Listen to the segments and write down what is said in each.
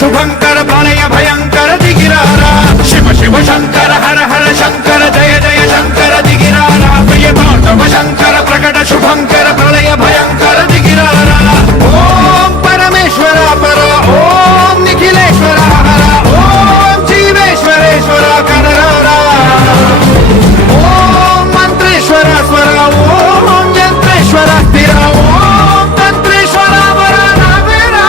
శుభంకర ప్రళయ భయంకర దిగిరారా శివ శివ శంకర హర హర శంకర జయ జయ శంకర దిగిరారా ప్రియ తాండవ శంకర ప్రకట శుభంకర ప్రళయ భయంకర దిగిరారా ఓం పరమేశ్వర పర ఓం నిఖిలేశ్వర హర ఓం జీవేశ్వరేశ్వర కనరారా ఓం మంత్రేశ్వర స్వర ఓం యంత్రేశ్వర స్థిర ఓం తంత్రేశ్వర వర నవేరా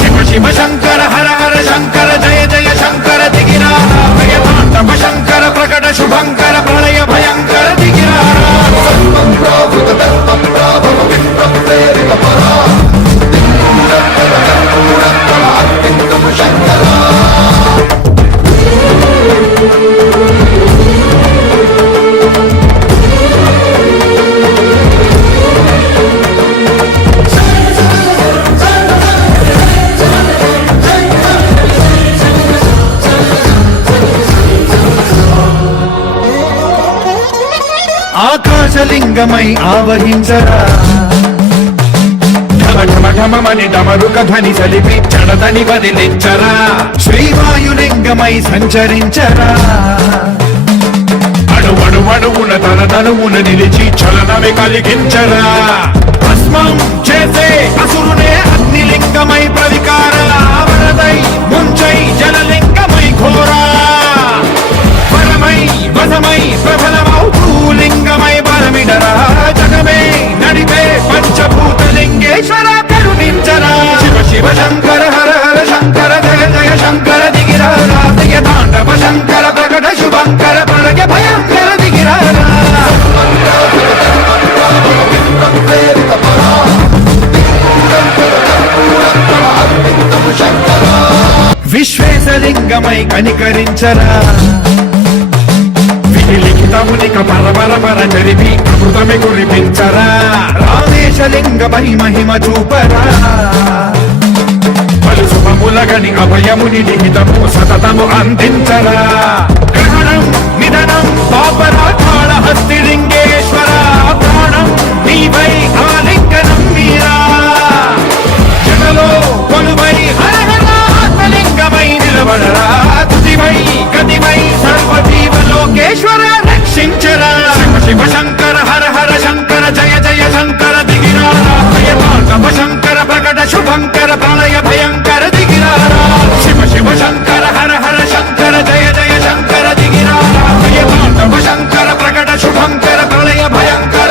శివ శివ శంకర హర హర శంకర జయ జయ శంకర దిగిరారా ప్రియ తాండవ శంకర ప్రకట శుభంకర ప్రళయ భయంకర దిగిరారా ఆకాశలింగమై ఆవహించరా ఢమఢమఢమని డమరుక ధ్వని సలిపి చడదని వదిలించరా శ్రీవాయులింగమై సంచరించరా అణువణువున తన తనువున నిలిచి చలనమే కలిగించరా భస్మం చేసే అసురునే అగ్నిలింగమై ప్రవికార వరదై ముంచై జలలింగమై ఘోరా పరమై వసమై ప్రబలమౌ భూలింగమై బలమిడరా జగమే నడిపే పంచభూతలింగేశ్వర కరుణించరా శివ శివ శంకర హర హర శంకర జయ జయ శంకర దిగిరారా ప్రియ తాండవ శంకర ప్రకట శుభంకర ప్రళయ భయంకర దిగిరారా విశ్వేశలింగమై కనికరించరా లిఖితమునిక పరపర జరిపి అమృతమే కురిపించరా రామేశలింగమై మహిమ చూపరా పలు శుభములగని అభయముని లిఖితము సతతము అందించరా గ్రహణం నిధనం పాపరాకాళ హస్తిలింగేశ్వర ప్రాణం నీవై ఆలింగనం మీరా జనలో కొలువై హరహరాత్మలింగమై నిలబడరా తుదివై గతివై సర్వజీవలోకేశ్వర రక్షించరా శివ శివ శంకర హర హర శంకర జయ జయ శంకర దిగిరారా ప్రియ తాండవ శంకర ప్రకట శుభంకర ప్రళయ భయంకర దిగిరారా శివ శివ శంకర హర హర శంకర జయ జయ శంకర దిగిరారా ప్రియ తాండవ శంకర ప్రకట శుభంకర ప్రళయ భయంకర